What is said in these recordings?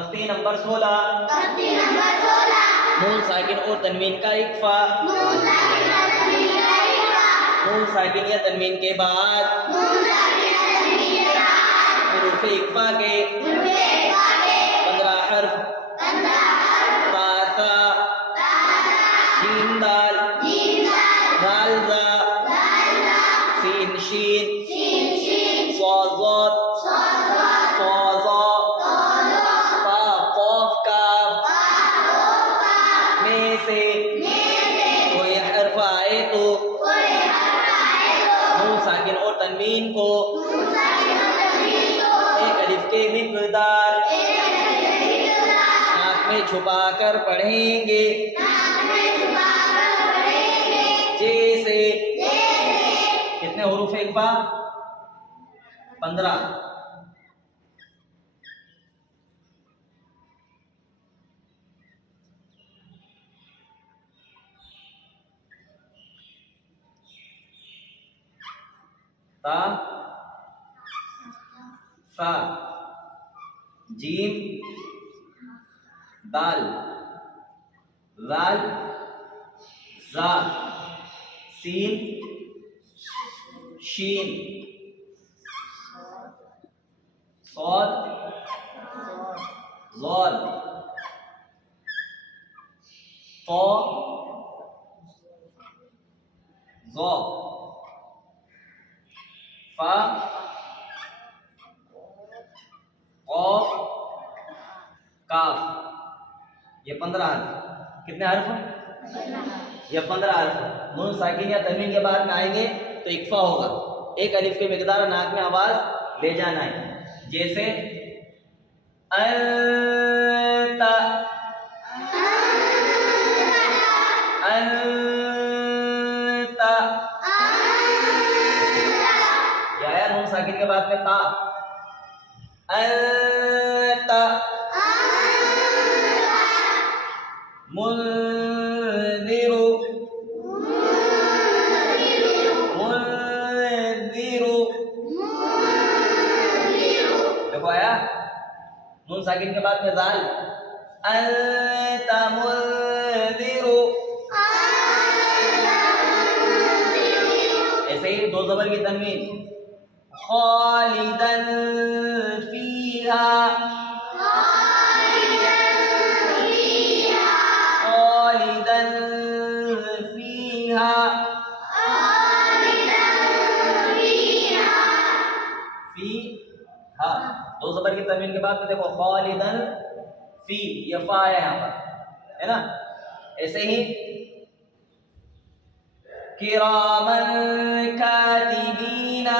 तख्ती नंबर 16 नून साकिन और तनवीन का इक्फा। नून साकिन या तनवीन के बाद हुरूफ इक्फा के 15 हर्फ ता सा जीम दाल दाल जा सीन शीन स्वाज़ फ़ा क़ाफ काफ में से कोई हर्फ आए तो नून साकिन और तनवीन को एक अलिफ के मिक़दार नाक में छुपा कर पढ़ेंगे। जैसे कितने हुरूफ इक्फा? 15। ता सा जीम दाल लाल जा सीन शीन सौद ज़ाल तो ज़ा फा क़ाफ काफ। ये 15 हर्फ। कितने हर्फ? ये 15 हर्फ। नून साकिन या तनवीन के बाद में आएंगे तो इक्फा होगा। एक अलिफ के मिक़दार नाक में आवाज ले जाना है। जैसे अंता अंता ये आया नून साकिन के बाद में ता अंता मुन्दिरु मुन्दिरु देखो आया नून साकिन के बाद में दाल अंता मुन्दिरु। ऐसे ही दो ज़बर की तनवीन खालिदन फीहा खालिदन फीहा फीहा। दो ज़बर की तनवीन के बाद में देखो खालिदन फी ये फा है यहाँ पर है ना। ऐसे ही किरामन कातिबीना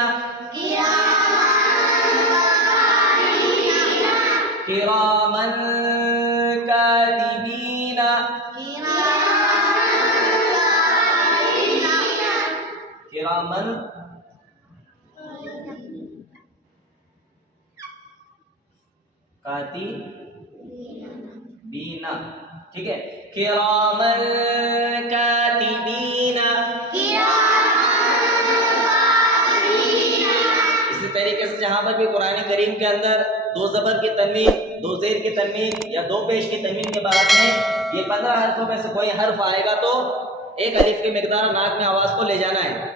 किरामन कातिबीना किरामन कातिबीना। ठीक है किरामन कातिबीना। इसी तरीके से जहां पर भी कुरान करीम के अंदर दो ज़बर की तनवीन दो ज़ेर की तनवीन या दो पेश की तनवीन के बाद में ये 15 हर्फों में से कोई हर्फ आएगा तो एक अलिफ के मिक़दार नाक में आवाज को ले जाना है।